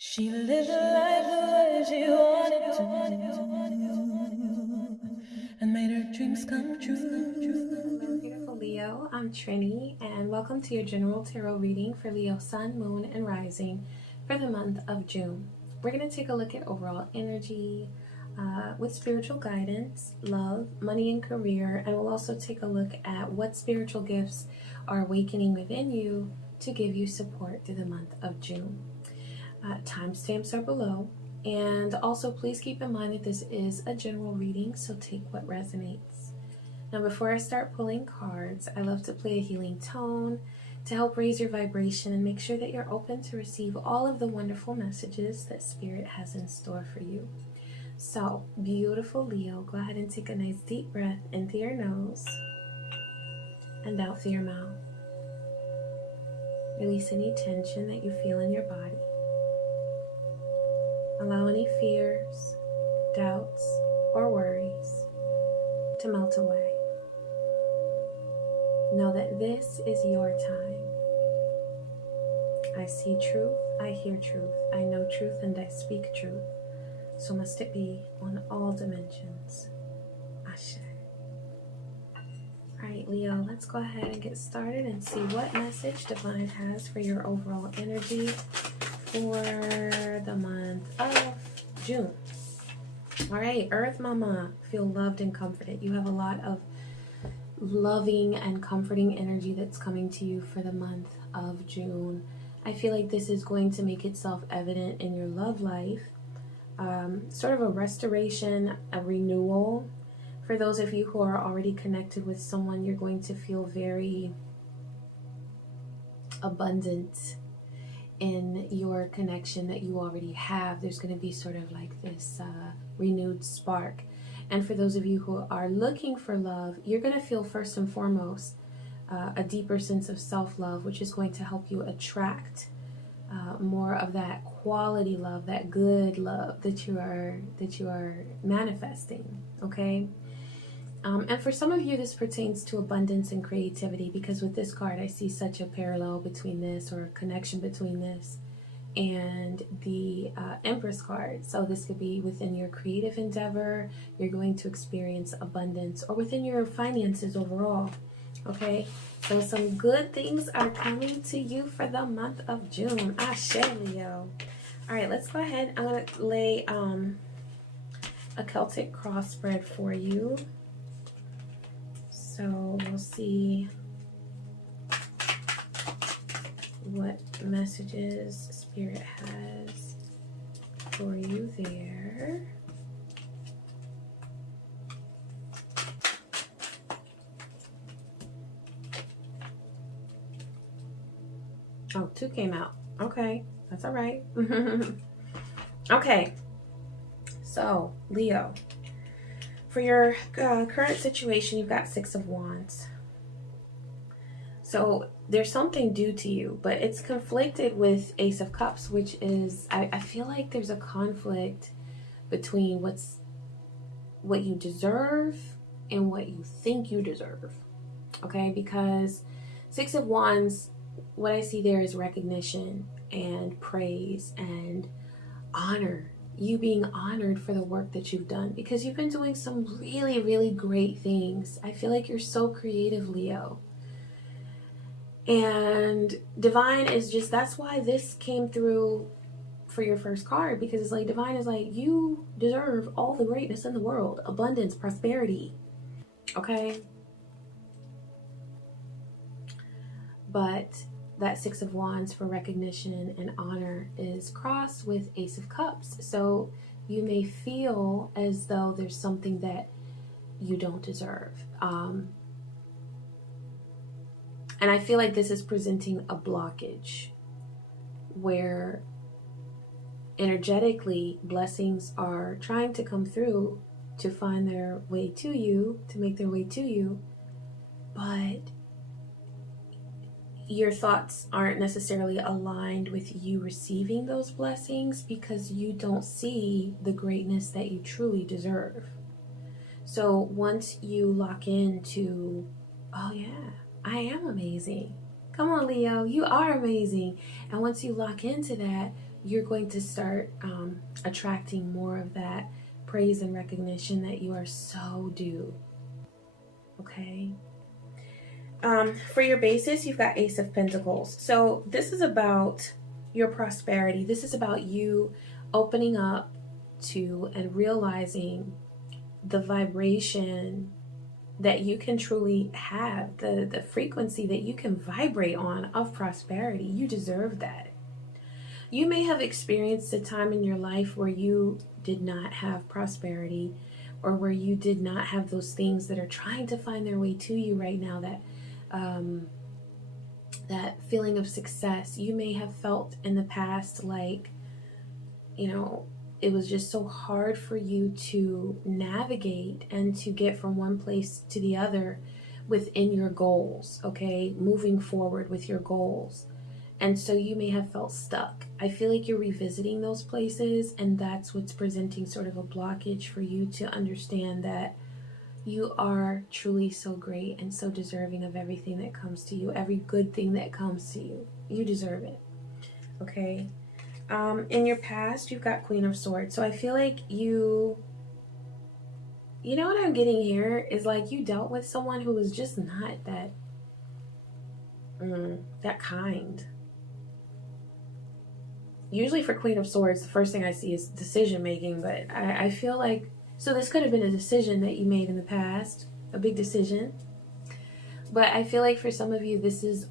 She lived life the way she wanted to and made her dreams come true. Hello, beautiful Leo. I'm Trini, and welcome to your general tarot reading for Leo Sun, Moon, and Rising for the month of June. We're going to take a look at overall energy with spiritual guidance, love, money, and career, and we'll also take a look at what spiritual gifts are awakening within you to give you support through the month of June. Timestamps are below, and also please keep in mind that this is a general reading, so take what resonates. Now, before I start pulling cards, I love to play a healing tone to help raise your vibration and make sure that you're open to receive all of the wonderful messages that Spirit has in store for you. So, beautiful Leo, go ahead and take a nice deep breath in through your nose and out through your mouth. Release any tension that you feel in your body. Allow any fears, doubts, or worries to melt away. Know that this is your time. I see truth, I hear truth, I know truth, and I speak truth. So must it be on all dimensions. Ashe. Alright, Leo, let's go ahead and get started and see what message Divine has for your overall energy for the month of June. All right, Earth Mama, feel loved and comforted. You have a lot of loving and comforting energy that's coming to you for the month of June. I feel like this is going to make itself evident in your love life. Sort of a restoration, a renewal. For those of you who are already connected with someone, you're going to feel very abundant in your connection that you already have. There's going to be sort of like this renewed spark. And for those of you who are looking for love, you're going to feel first and foremost a deeper sense of self-love, which is going to help you attract more of that quality love, that good love that you are manifesting. Okay. And for some of you, this pertains to abundance and creativity, because with this card, I see such a parallel between this, or a connection between this and the Empress card. So this could be within your creative endeavor, you're going to experience abundance, or within your finances overall. Okay, so some good things are coming to you for the month of June. Ashe, Leo. All right, let's go ahead. I'm going to lay a Celtic cross spread for you. So we'll see what messages Spirit has for you there. Oh, 2 came out. Okay, that's all right. Okay, so Leo. For your current situation, you've got 6 of Wands. So there's something due to you, but it's conflicted with Ace of Cups, which is, I feel like there's a conflict between what you deserve and what you think you deserve. Okay, because 6 of Wands, what I see there is recognition and praise and honor. You being honored for the work that you've done, because you've been doing some really, really great things. I feel like you're so creative, Leo. And Divine is just, that's why this came through for your first card, because it's like Divine is like, you deserve all the greatness in the world, abundance, prosperity. Okay? But that 6 of Wands for recognition and honor is crossed with Ace of Cups. So you may feel as though there's something that you don't deserve. And I feel like this is presenting a blockage where energetically blessings are trying to come through to find their way to you, to make their way to you, but your thoughts aren't necessarily aligned with you receiving those blessings, because you don't see the greatness that you truly deserve. So once you lock into, oh yeah, I am amazing. Come on, Leo, you are amazing. And once you lock into that, you're going to start attracting more of that praise and recognition that you are so due. Okay. For your basis, you've got Ace of Pentacles. So this is about your prosperity. This is about you opening up to and realizing the vibration that you can truly have, the frequency that you can vibrate on of prosperity. You deserve that. You may have experienced a time in your life where you did not have prosperity, or where you did not have those things that are trying to find their way to you right now, that feeling of success. You may have felt in the past like, you know, it was just so hard for you to navigate and to get from one place to the other within your goals, okay? Moving forward with your goals. And so you may have felt stuck. I feel like you're revisiting those places, and that's what's presenting sort of a blockage for you to understand that you are truly so great and so deserving of everything that comes to you, every good thing that comes to you. You deserve it, okay? In your past, you've got Queen of Swords. So I feel like you know what I'm getting here is like you dealt with someone who was just not that kind. Usually for Queen of Swords, the first thing I see is decision making, but I feel like, so this could have been a decision that you made in the past, a big decision. But I feel like for some of you, this is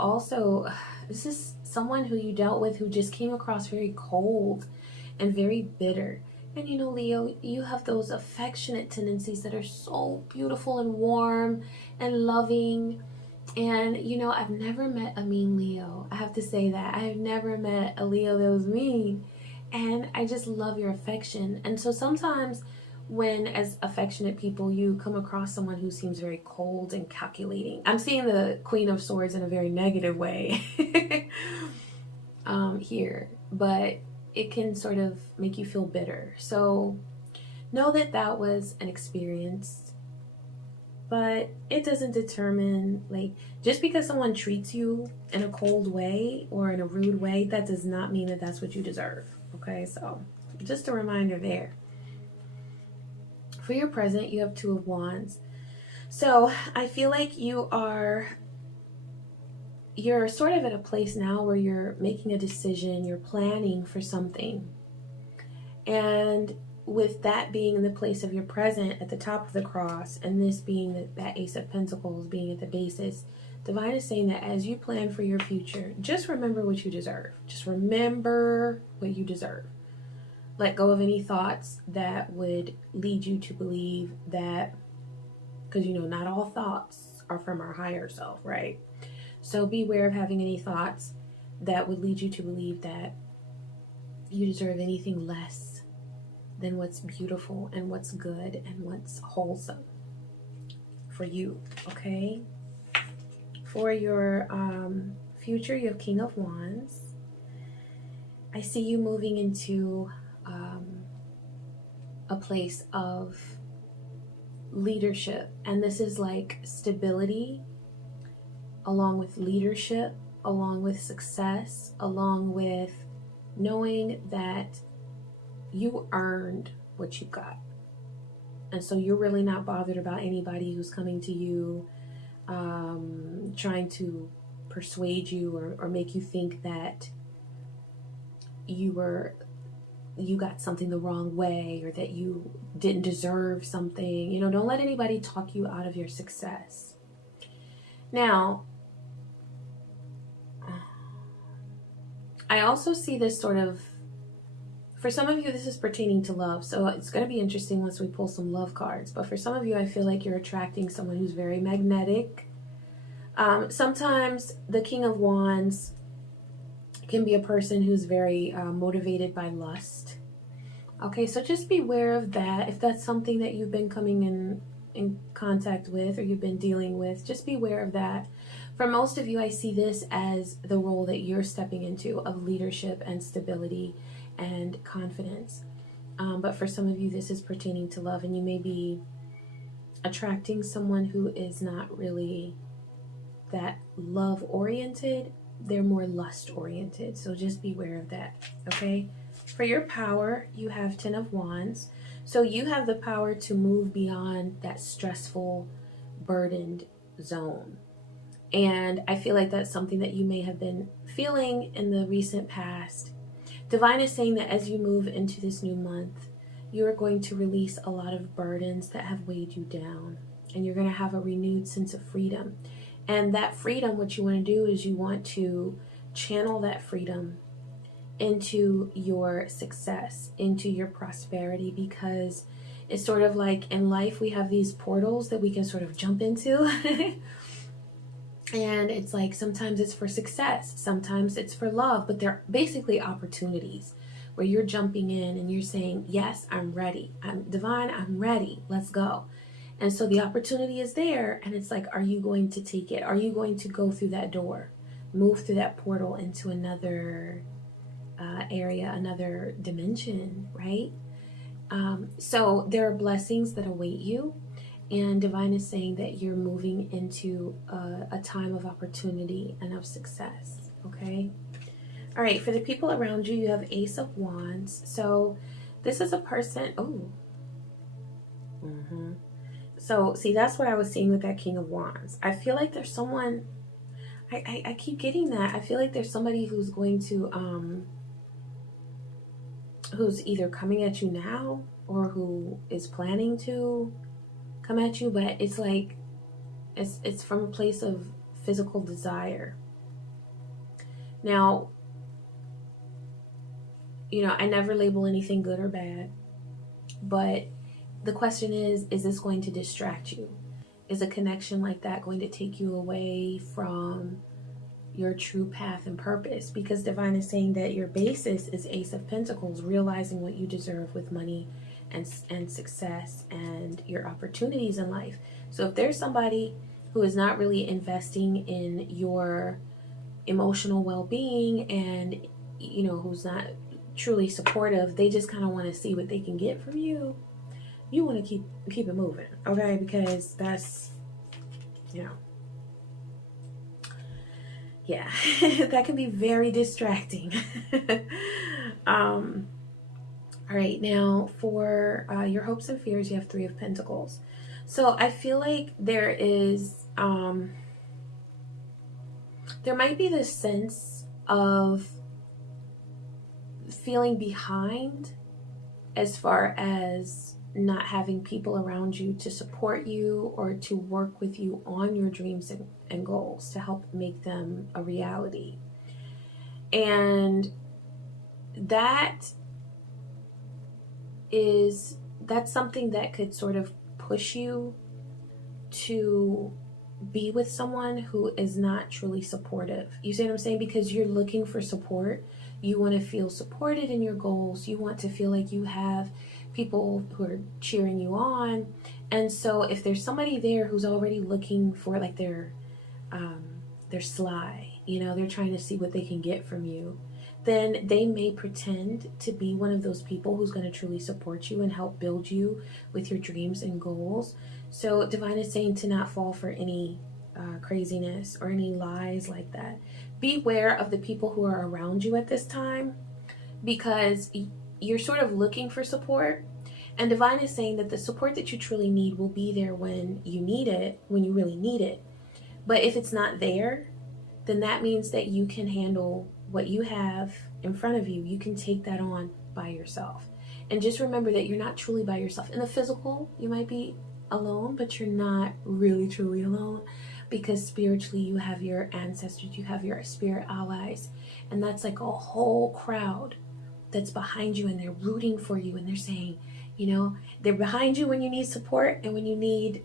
someone who you dealt with who just came across very cold and very bitter. And you know, Leo, you have those affectionate tendencies that are so beautiful and warm and loving. And you know, I've never met a mean Leo. I have to say that. I have never met a Leo that was mean. And I just love your affection. And so sometimes when, as affectionate people, you come across someone who seems very cold and calculating. I'm seeing the Queen of Swords in a very negative way here, but it can sort of make you feel bitter. So know that that was an experience, but it doesn't determine, like, just because someone treats you in a cold way or in a rude way, that does not mean that that's what you deserve. Okay, so just a reminder there. For your present, you have Two of Wands. So I feel like you're sort of at a place now where you're making a decision, you're planning for something. And with that being in the place of your present at the top of the cross, and this being that Ace of Pentacles being at the basis, Divine is saying that as you plan for your future, just remember what you deserve. Just remember what you deserve. Let go of any thoughts that would lead you to believe that, because you know, not all thoughts are from our higher self, right? So beware of having any thoughts that would lead you to believe that you deserve anything less than what's beautiful and what's good and what's wholesome for you, okay? For your future, you have King of Wands. I see you moving into a place of leadership, and this is like stability along with leadership, along with success, along with knowing that you earned what you got. And so you're really not bothered about anybody who's coming to you trying to persuade you or make you think that you got something the wrong way, or that you didn't deserve something. You know, don't let anybody talk you out of your success. Now, I also see this sort of, for some of you, this is pertaining to love. So it's going to be interesting once we pull some love cards. But for some of you, I feel like you're attracting someone who's very magnetic. Sometimes the King of Wands can be a person who's very motivated by lust. Okay, so just beware of that. If that's something that you've been coming in contact with, or you've been dealing with, just beware of that. For most of you, I see this as the role that you're stepping into of leadership and stability and confidence. But for some of you, this is pertaining to love, and you may be attracting someone who is not really that love oriented. They're more lust oriented. So just beware of that, okay? For your power, you have 10 of Wands. So you have the power to move beyond that stressful, burdened zone. And I feel like that's something that you may have been feeling in the recent past. Divine is saying that as you move into this new month, you are going to release a lot of burdens that have weighed you down. And you're going to have a renewed sense of freedom. And that freedom, what you want to do is you want to channel that freedom into your success, into your prosperity, because it's sort of like in life we have these portals that we can sort of jump into. And it's like sometimes it's for success, sometimes it's for love, but they're basically opportunities where you're jumping in and you're saying, yes, I'm ready. I'm divine, I'm ready. Let's go. And so the opportunity is there, and it's like, are you going to take it? Are you going to go through that door, move through that portal into another area, another dimension, right? So there are blessings that await you, and divine is saying that you're moving into a time of opportunity and of success. Okay. All right, for the people around you, you have Ace of Wands. So this is a person. So see, that's what I was seeing with that King of Wands. I feel like there's someone, I keep getting that. I feel like there's somebody who's going to who's either coming at you now or who is planning to come at you, but it's like it's from a place of physical desire. Now, you know, I never label anything good or bad, but the question is this going to distract you? Is a connection like that going to take you away from your true path and purpose? Because divine is saying that your basis is Ace of Pentacles, realizing what you deserve with money and success and your opportunities in life. So if there's somebody who is not really investing in your emotional well-being and, you know, who's not truly supportive, they just kind of want to see what they can get from you, you want to keep it moving, okay? Because that's, you know, yeah, that can be very distracting. All right, now for your hopes and fears, you have 3 of Pentacles. So I feel like there is, there might be this sense of feeling behind as far as not having people around you to support you or to work with you on your dreams and goals to help make them a reality. And that's something that could sort of push you to be with someone who is not truly supportive. You see what I'm saying? Because you're looking for support. You want to feel supported in your goals. You want to feel like you have people who are cheering you on. And so if there's somebody there who's already looking for like their sly, you know, they're trying to see what they can get from you, then they may pretend to be one of those people who's going to truly support you and help build you with your dreams and goals. So divine is saying to not fall for any craziness or any lies like that. Beware of the people who are around you at this time, because you're sort of looking for support, and divine is saying that the support that you truly need will be there when you need it, when you really need it. But if it's not there, then that means that you can handle what you have in front of you. You can take that on by yourself. And just remember that you're not truly by yourself. In the physical, you might be alone, but you're not really truly alone, because spiritually you have your ancestors, you have your spirit allies, and that's like a whole crowd that's behind you, and they're rooting for you, and they're saying, you know, they're behind you when you need support and when you need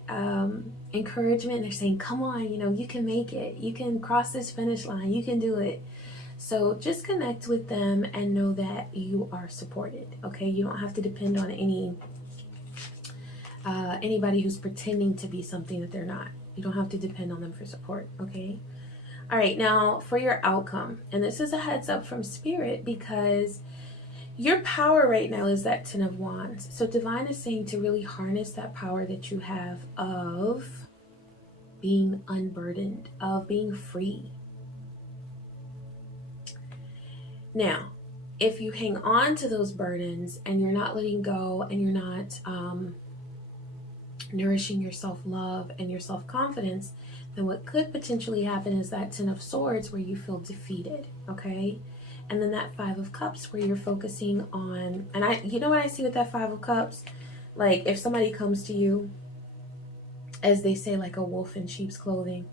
encouragement. They're saying, come on, you know, you can make it, you can cross this finish line, you can do it. So just connect with them and know that you are supported, okay? You don't have to depend on anybody who's pretending to be something that they're not. You don't have to depend on them for support, okay? All right, now for your outcome. And this is a heads up from Spirit, because your power right now is that 10 of Wands. So divine is saying to really harness that power that you have of being unburdened, of being free. Now, if you hang on to those burdens and you're not letting go and you're not nourishing your self-love and your self-confidence, then what could potentially happen is that 10 of Swords where you feel defeated, okay? And then that 5 of Cups where you're focusing on, and you know what I see with that 5 of Cups? Like if somebody comes to you, as they say, like a wolf in sheep's clothing,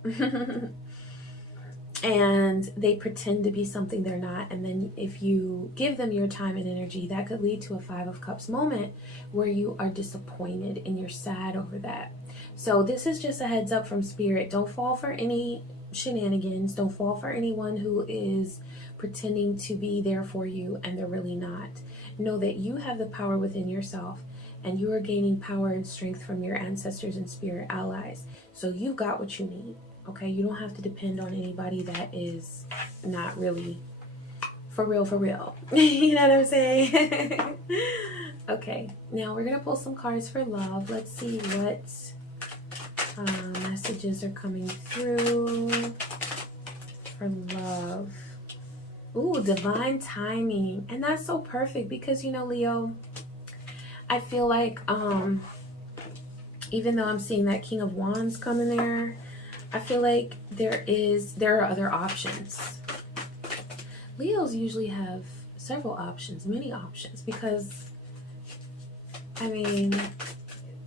and they pretend to be something they're not, and then if you give them your time and energy, that could lead to a 5 of Cups moment where you are disappointed and you're sad over that. So this is just a heads up from Spirit. Don't fall for any shenanigans. Don't fall for anyone who is pretending to be there for you and they're really not. Know that you have the power within yourself, and you are gaining power and strength from your ancestors and spirit allies. So you got what you need. Okay, you don't have to depend on anybody that is not really for real, for real. You know what I'm saying? Okay, now we're going to pull some cards for love. Let's see what messages are coming through for love. Ooh, divine timing. And that's so perfect because, you know, Leo, I feel like even though I'm seeing that King of Wands come in there, I feel like there are other options. Leos usually have several options, many options, because I mean,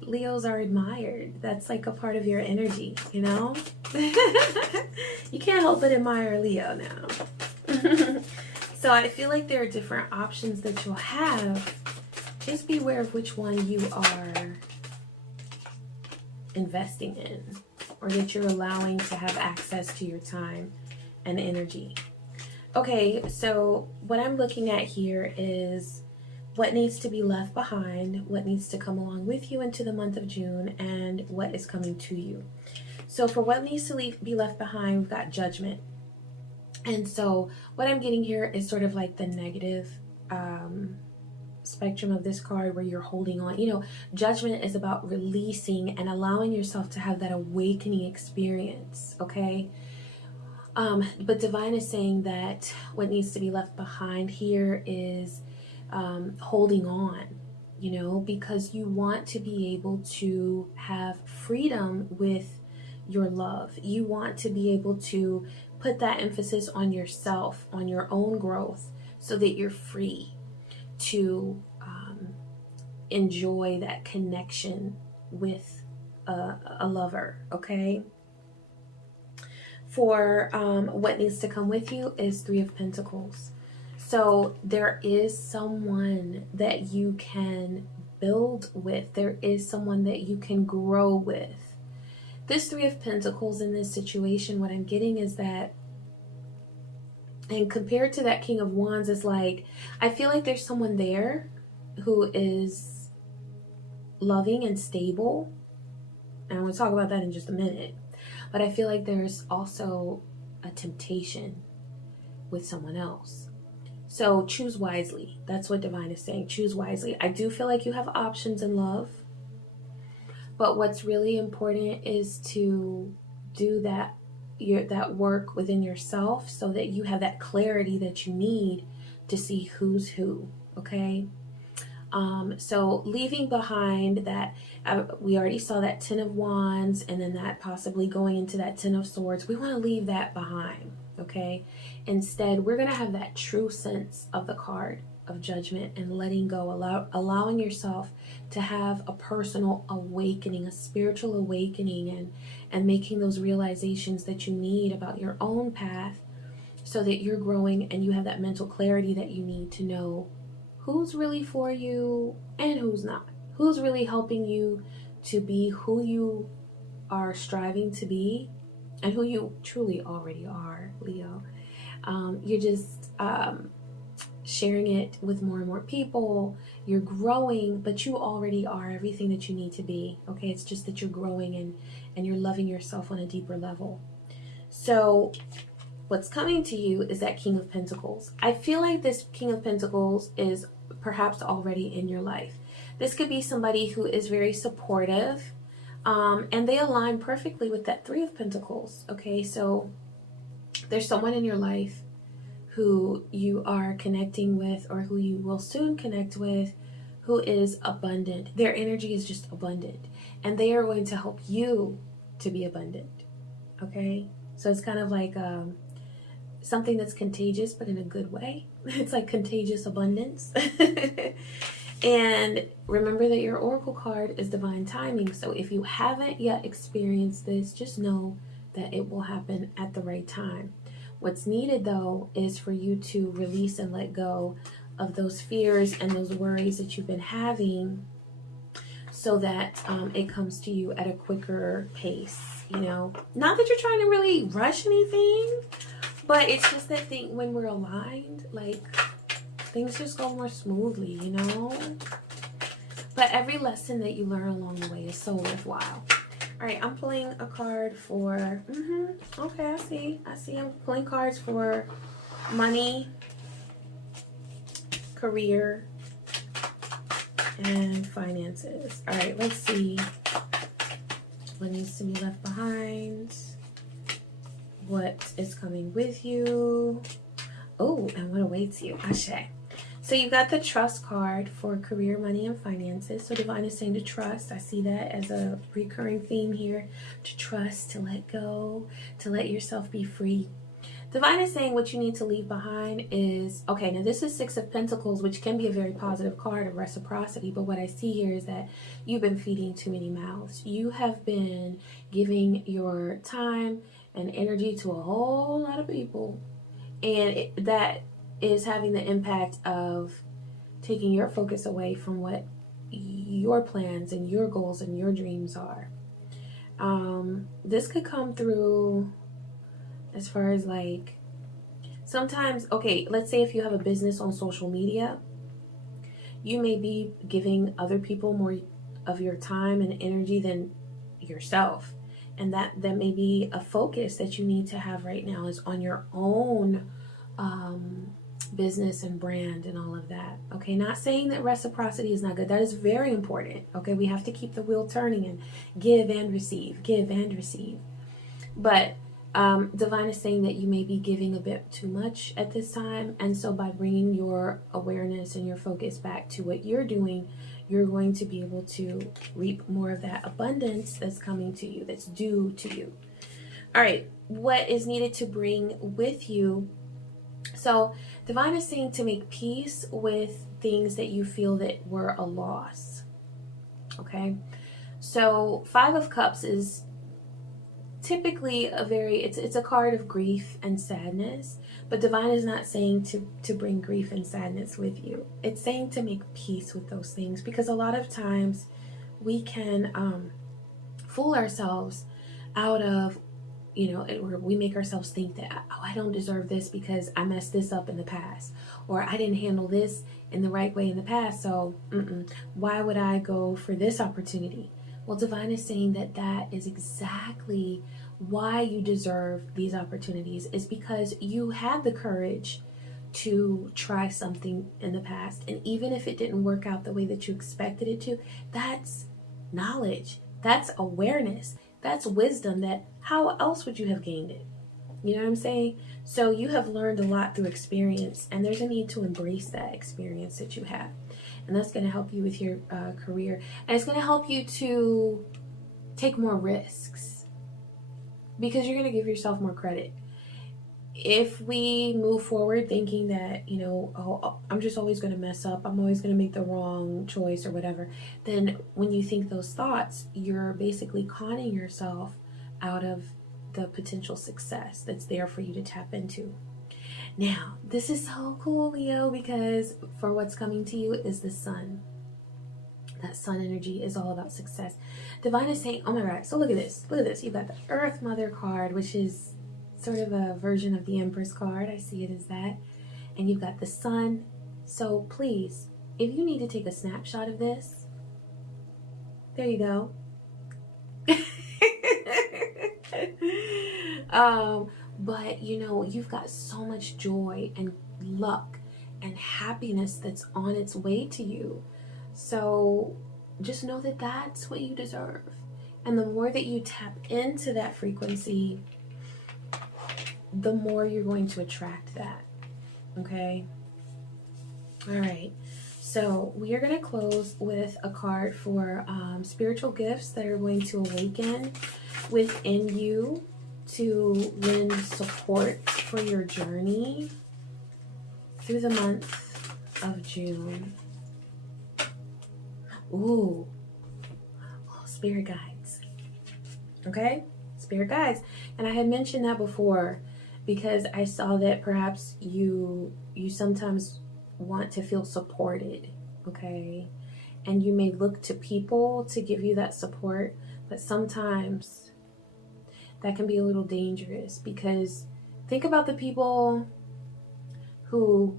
Leos are admired. That's like a part of your energy, you know? You can't help but admire Leo now. So I feel like there are different options that you'll have. Just be aware of which one you are investing in, or that you're allowing to have access to your time and energy. Okay, so what I'm looking at here is what needs to be left behind, what needs to come along with you into the month of June, and what is coming to you. So for what needs to be left behind, we've got Judgment. And so what I'm getting here is sort of like the negative spectrum of this card where you're holding on. You know, Judgment is about releasing and allowing yourself to have that awakening experience, okay? But Divine is saying that what needs to be left behind here is holding on, you know, because you want to be able to have freedom with your love. You want to be able to put that emphasis on yourself, on your own growth, so that you're free to enjoy that connection with a lover, okay? For what needs to come with you is 3 of Pentacles. So there is someone that you can build with. There is someone that you can grow with. This 3 of Pentacles in this situation, what I'm getting is that, and compared to that King of Wands, is like, I feel like there's someone there who is loving and stable. And I'm going to talk about that in just a minute. But I feel like there's also a temptation with someone else. So choose wisely. That's what Divine is saying. Choose wisely. I do feel like you have options in love. But what's really important is to do that work within yourself so that you have that clarity that you need to see who's who, okay? So leaving behind that, we already saw that 10 of Wands, and then that possibly going into that 10 of Swords. We want to leave that behind, okay? Instead, we're going to have that true sense of the card of Judgment and letting go, allowing yourself to have a personal awakening, a spiritual awakening, and making those realizations that you need about your own path so that you're growing and you have that mental clarity that you need to know who's really for you and who's not. Who's really helping you to be who you are striving to be and who you truly already are, Leo. You're just sharing it with more and more people. You're growing, but you already are everything that you need to be, okay? It's just that you're growing and you're loving yourself on a deeper level. So what's coming to you is that King of Pentacles. I feel like this King of Pentacles is perhaps already in your life. This could be somebody who is very supportive, and they align perfectly with that 3 of Pentacles, okay? So there's someone in your life who you are connecting with or who you will soon connect with who is abundant. Their energy is just abundant, and they are going to help you to be abundant. Okay? So it's kind of like something that's contagious, but in a good way. It's like contagious abundance. And remember that your oracle card is divine timing. So if you haven't yet experienced this, just know that it will happen at the right time. What's needed, though, is for you to release and let go of those fears and those worries that you've been having, so that it comes to you at a quicker pace. You know, not that you're trying to really rush anything, but it's just that thing when we're aligned, like, things just go more smoothly, you know? But every lesson that you learn along the way is so worthwhile. All right, I'm pulling a card for, okay, I see. I'm pulling cards for money, career, and finances. All right, let's see what needs to be left behind. What is coming with you? Oh, and what awaits you? Ashe. So you've got the trust card for career, money, and finances. So divine is saying to trust. I see that as a recurring theme here. To trust, to let go, to let yourself be free. Divine is saying what you need to leave behind is, okay, now this is Six of Pentacles, which can be a very positive card of reciprocity. But what I see here is that you've been feeding too many mouths. You have been giving your time and energy to a whole lot of people. And that is having the impact of taking your focus away from what your plans and your goals and your dreams are. This could come through as far as like, sometimes, okay, let's say if you have a business on social media, you may be giving other people more of your time and energy than yourself. And that may be a focus that you need to have right now, is on your own business and brand and all of that. Okay, not saying that reciprocity is not good. That is very important. Okay, we have to keep the wheel turning and give and receive, give and receive. But divine is saying that you may be giving a bit too much at this time. And so by bringing your awareness and your focus back to what you're doing, you're going to be able to reap more of that abundance that's coming to you, that's due to you. All right, what is needed to bring with you? So divine is saying to make peace with things that you feel that were a loss. Okay, so Five of Cups is typically it's a card of grief and sadness, but divine is not saying to bring grief and sadness with you. It's saying to make peace with those things, because a lot of times we can fool ourselves out of, you know, we make ourselves think that, oh, I don't deserve this because I messed this up in the past, or I didn't handle this in the right way in the past, so why would I go for this opportunity? Well, divine is saying that that is exactly why you deserve these opportunities, is because you had the courage to try something in the past. And even if it didn't work out the way that you expected it to, that's knowledge, that's awareness, that's wisdom, that how else would you have gained it? You know what I'm saying? So you have learned a lot through experience, and there's a need to embrace that experience that you have. And that's going to help you with your career. And it's going to help you to take more risks, because you're going to give yourself more credit. If we move forward thinking that, you know, oh, I'm just always going to mess up, I'm always going to make the wrong choice or whatever, then when you think those thoughts, you're basically conning yourself out of the potential success that's there for you to tap into. Now, this is so cool, Leo, because for what's coming to you is the sun. That sun energy is all about success. Divine is saying, oh my God, so look at this. Look at this. You've got the Earth Mother card, which is sort of a version of the Empress card. I see it as that. And you've got the sun. So please, if you need to take a snapshot of this, there you go. But you know, you've got so much joy and luck and happiness that's on its way to you. So just know that that's what you deserve. And the more that you tap into that frequency, the more you're going to attract that. Okay. All right. So we are going to close with a card for spiritual gifts that are going to awaken within you to lend support for your journey through the month of June. Ooh, spirit guides. Okay, spirit guides. And I had mentioned that before because I saw that perhaps you sometimes want to feel supported, okay? And you may look to people to give you that support, but sometimes that can be a little dangerous, because think about the people who,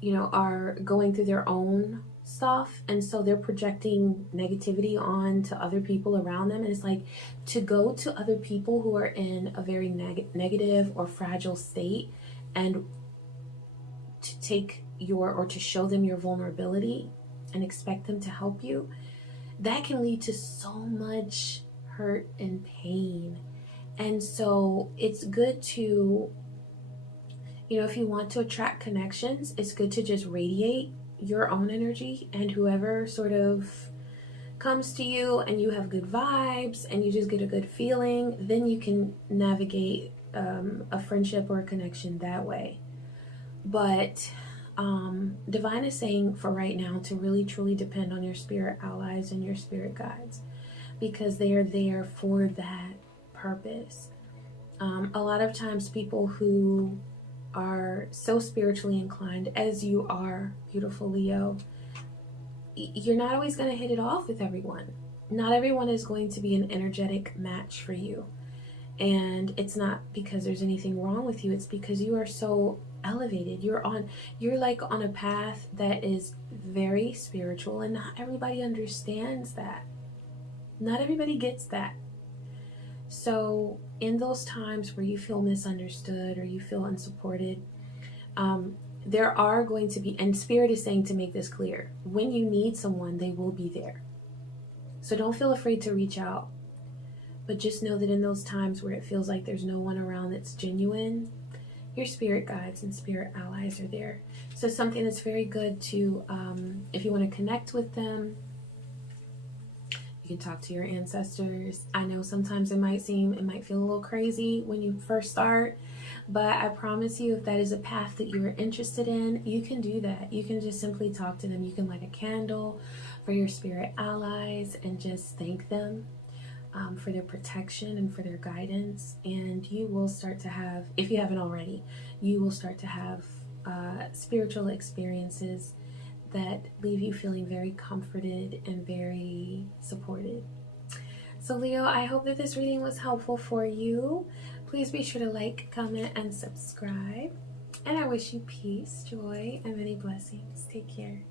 you know, are going through their own stuff, and so they're projecting negativity on to other people around them. And it's like, to go to other people who are in a very negative or fragile state and to take or to show them your vulnerability and expect them to help you, that can lead to so much hurt and pain. And so it's good to, you know, if you want to attract connections, it's good to just radiate your own energy, and whoever sort of comes to you and you have good vibes and you just get a good feeling, then you can navigate a friendship or a connection that way. But Divine is saying for right now to really truly depend on your spirit allies and your spirit guides, because they are there for that purpose. A lot of times people who are so spiritually inclined, as you are, beautiful Leo, you're not always going to hit it off with everyone. Not everyone is going to be an energetic match for you. And it's not because there's anything wrong with you. It's because you are so elevated. You're like on a path that is very spiritual, and not everybody understands that. Not everybody gets that. So in those times where you feel misunderstood or you feel unsupported, there are going to be, and Spirit is saying to make this clear, when you need someone, they will be there. So don't feel afraid to reach out. But just know that in those times where it feels like there's no one around that's genuine, your spirit guides and spirit allies are there. So something that's very good to, if you want to connect with them, you can talk to your ancestors. I know sometimes it might feel a little crazy when you first start, but I promise you, if that is a path that you are interested in, you can do that. You can just simply talk to them. You can light a candle for your spirit allies and just thank them for their protection and for their guidance. And you will start to have, if you haven't already, you will start to have spiritual experiences that leave you feeling very comforted and very supported. So Leo, I hope that this reading was helpful for you. Please be sure to like, comment, and subscribe. And I wish you peace, joy, and many blessings. Take care.